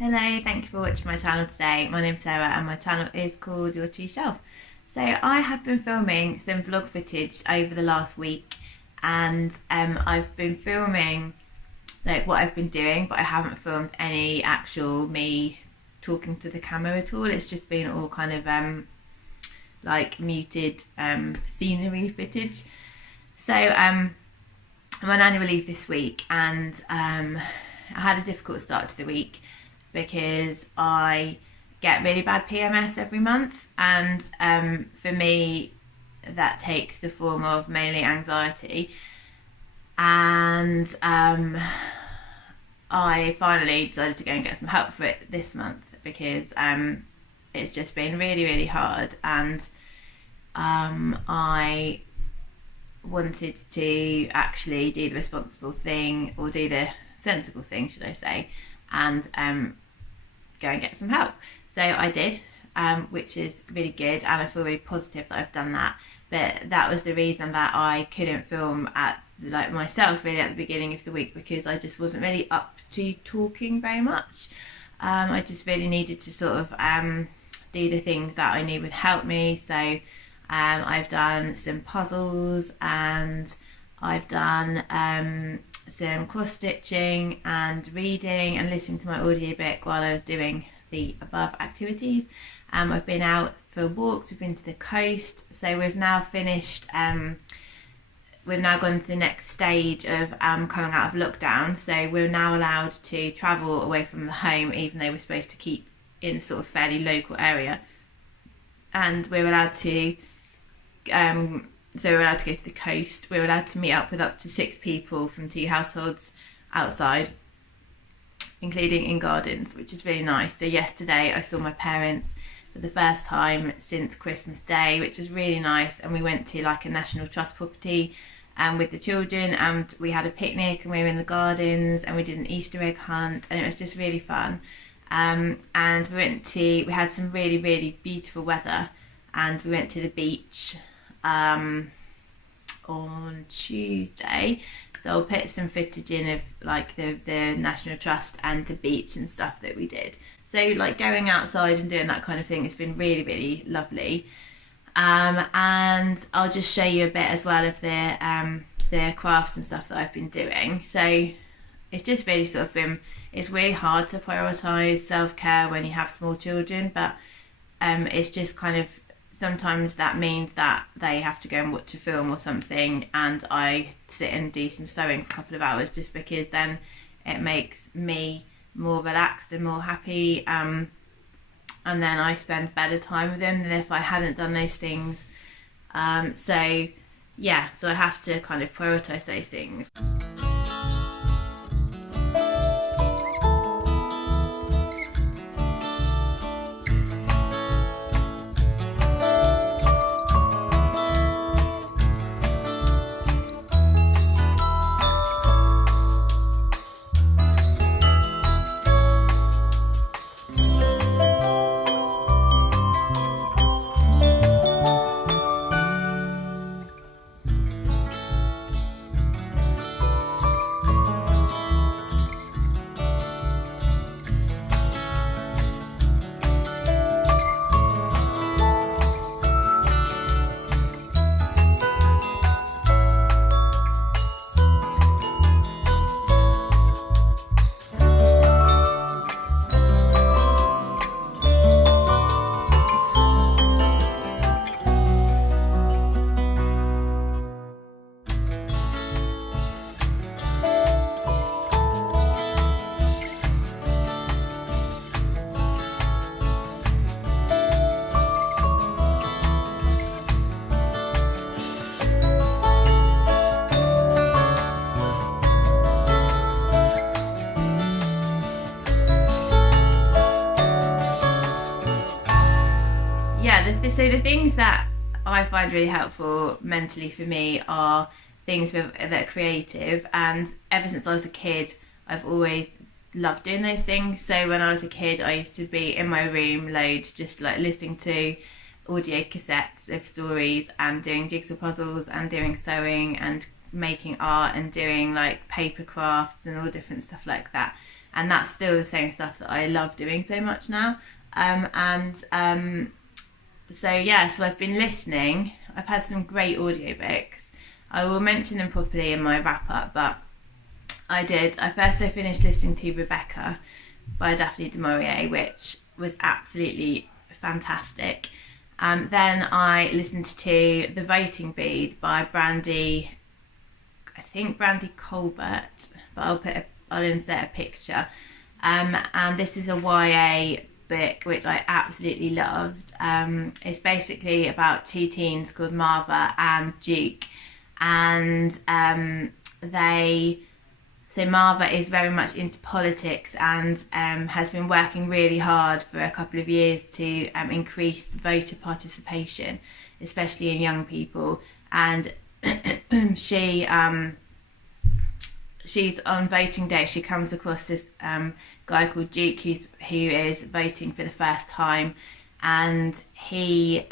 Hello, thank you for watching my channel today. My name's Sarah and my channel is called Your True Shelf. So I have been filming some vlog footage over the last week, and I've been filming like what I've been doing, but I haven't filmed any actual me talking to the camera at all. It's just been all kind of like muted scenery footage. So I'm on annual leave this week, and I had a difficult start to the week because I get really bad PMS every month, and for me that takes the form of mainly anxiety, and I finally decided to go and get some help for it this month because it's just been really hard, and I wanted to actually do the responsible thing, or do the sensible thing should I say, and go and get some help. So I did, which is really good, and I feel really positive that I've done that. But that was the reason that I couldn't film at like myself really at the beginning of the week, because I just wasn't really up to talking very much. I just really needed to sort of do the things that I knew would help me. So I've done some puzzles, and I've done some cross stitching and reading and listening to my audiobook while I was doing the above activities. I've been out for walks, we've been to the coast, so we've now finished, we've now gone to the next stage of coming out of lockdown, so we're now allowed to travel away from the home, even though we're supposed to keep in a sort of fairly local area, and we're allowed to so we're allowed to go to the coast. We're allowed to meet up with up to 6 people from 2 households outside, including in gardens, which is really nice. So yesterday I saw my parents for the first time since Christmas Day, which was really nice, and we went to like a National Trust property with the children, and we had a picnic, and we were in the gardens, and we did an Easter egg hunt, and it was just really fun. And we had some really beautiful weather, and we went to the beach on Tuesday, so I'll put some footage in of like the National Trust and the beach and stuff that we did. So like going outside and doing that kind of thing has been really lovely, and I'll just show you a bit as well of the crafts and stuff that I've been doing. So it's just really sort of been, it's really hard to prioritise self-care when you have small children, but it's just kind of, sometimes that means that they have to go and watch a film or something, and I sit and do some sewing for a couple of hours, just because then it makes me more relaxed and more happy, and then I spend better time with them than if I hadn't done those things. So yeah, so I have to kind of prioritise those things. So the things that I find really helpful mentally for me are things that are creative, and ever since I was a kid I've always loved doing those things. So when I was a kid I used to be in my room loads, just like listening to audio cassettes of stories and doing jigsaw puzzles and doing sewing and making art and doing like paper crafts and all different stuff like that. and that's still the same stuff that I love doing so much now. So I've been listening. I've had some great audiobooks. I will mention them properly in my wrap up, but I finished listening to Rebecca by Daphne du Maurier, which was absolutely fantastic. Then I listened to The Voting Booth by Brandy, I think Brandy Colbert, but I'll insert a picture. And this is a YA book which I absolutely loved. It's basically about two teens called Marva and Duke, and Marva is very much into politics and has been working really hard for a couple of years to increase voter participation, especially in young people. And she's on voting day. She comes across this guy called Duke who is voting for the first time, and he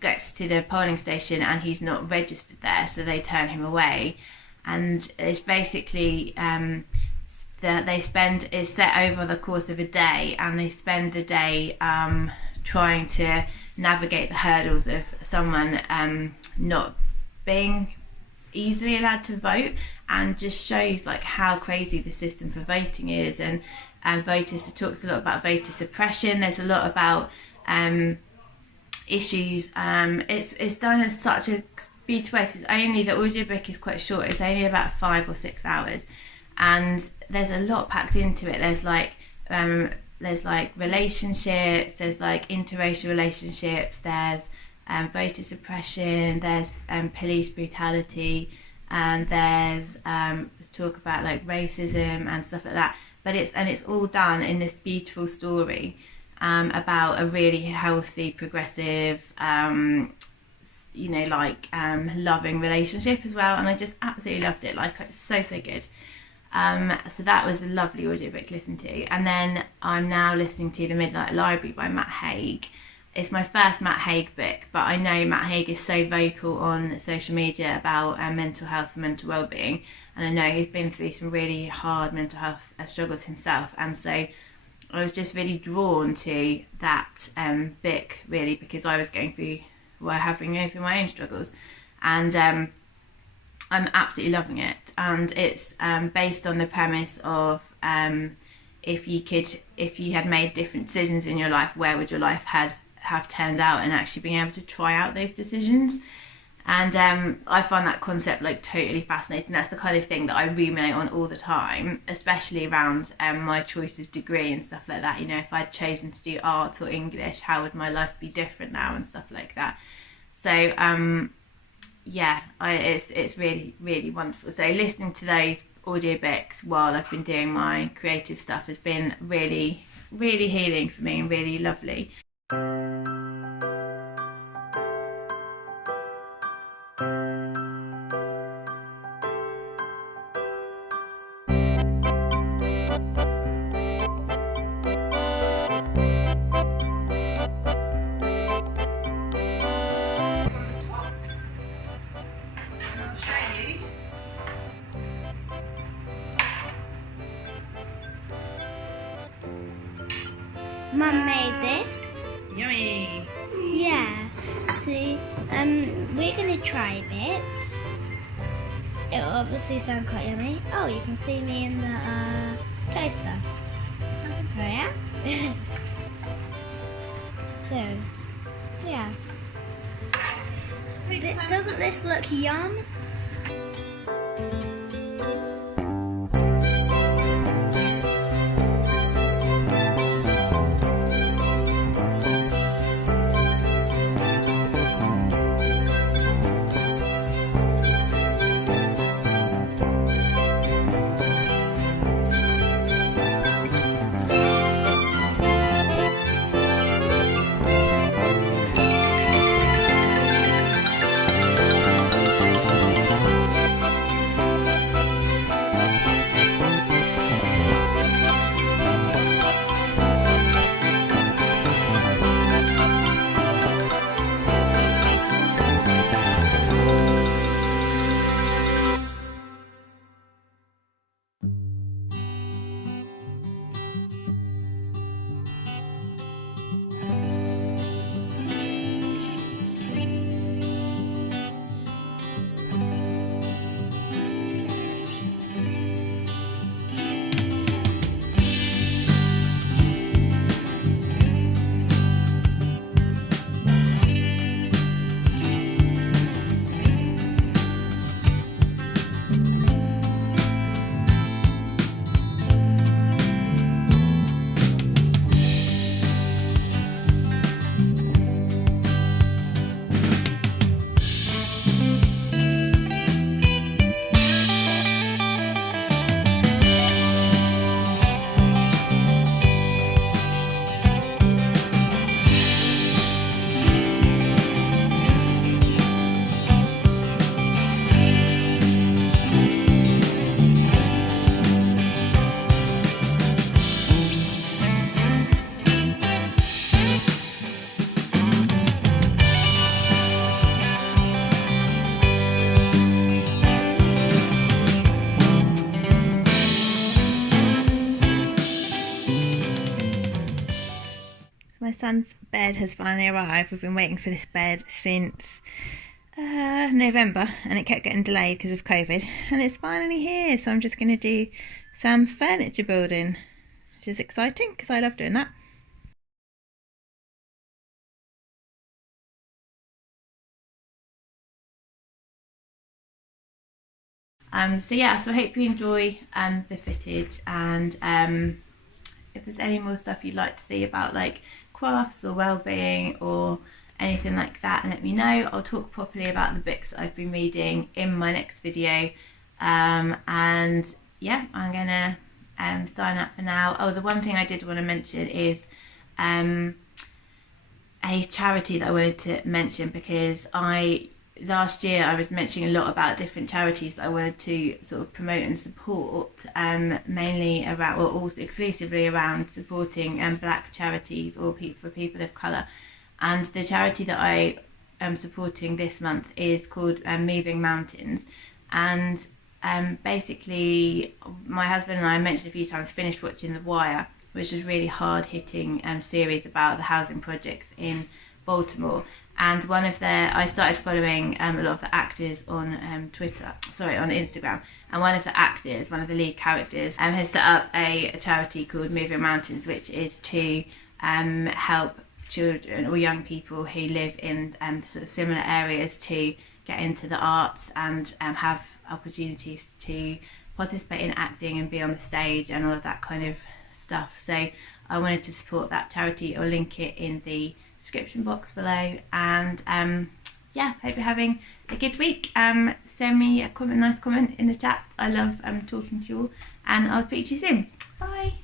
gets to the polling station and he's not registered there, so they turn him away. And it's basically that it's set over the course of a day, and they spend the day trying to navigate the hurdles of someone not being easily allowed to vote, and just shows like how crazy the system for voting is. And it talks a lot about voter suppression. There's a lot about issues. It's done as such a beautiful way. The audiobook is quite short. It's only about 5 or 6 hours, and there's a lot packed into it. There's like relationships, there's like interracial relationships, there's voter suppression, there's police brutality, and there's talk about like racism and stuff like that. But it's all done in this beautiful story about a really healthy, progressive, loving relationship as well. And I just absolutely loved it. Like, it's so good. So that was a lovely audiobook to listen to. And then I'm now listening to The Midnight Library by Matt Haig. It's my first Matt Haig book, but I know Matt Haig is so vocal on social media about mental health and mental wellbeing, and I know he's been through some really hard mental health struggles himself. And so I was just really drawn to that book, really, because I was going through my own struggles, and I'm absolutely loving it. And it's based on the premise of if you had made different decisions in your life, where would your life have turned out, and actually being able to try out those decisions. And I find that concept like totally fascinating. That's the kind of thing that I ruminate on all the time, especially around my choice of degree and stuff like that. You know, if I'd chosen to do art or English, how would my life be different now, and stuff like that. So it's really, really wonderful. So listening to those audiobooks while I've been doing my creative stuff has been really, really healing for me and really lovely. Mum made this. Yummy. Yeah. So we're gonna try a bit. It will obviously sound quite yummy. Oh, you can see me in the toaster. Oh yeah. So yeah. Doesn't this look yum? son's bed has finally arrived. We've been waiting for this bed since November, and it kept getting delayed because of COVID, and it's finally here. So I'm just going to do some furniture building, which is exciting because I love doing that. So I hope you enjoy the footage, and if there's any more stuff you'd like to see about like crafts or wellbeing or anything like that, let me know. I'll talk properly about the books that I've been reading in my next video. And yeah, I'm gonna sign up for now. Oh, the one thing I did want to mention is a charity that I wanted to mention, because last year I was mentioning a lot about different charities that I wanted to sort of promote and support, mainly around, or also exclusively around supporting black charities or for people of colour. And the charity that I am supporting this month is called Moving Mountains. And basically, my husband and I mentioned a few times, finished watching The Wire, which is a really hard-hitting series about the housing projects in Baltimore. And I started following a lot of the actors on on Instagram. And one of the lead characters, has set up a charity called Moving Mountains, which is to help children or young people who live in sort of similar areas to get into the arts and have opportunities to participate in acting and be on the stage and all of that kind of stuff. So I wanted to support that charity. I'll link it in the description box below. And hope you're having a good week. Send me a nice comment in the chat. I love talking to you all, and I'll speak to you soon. Bye.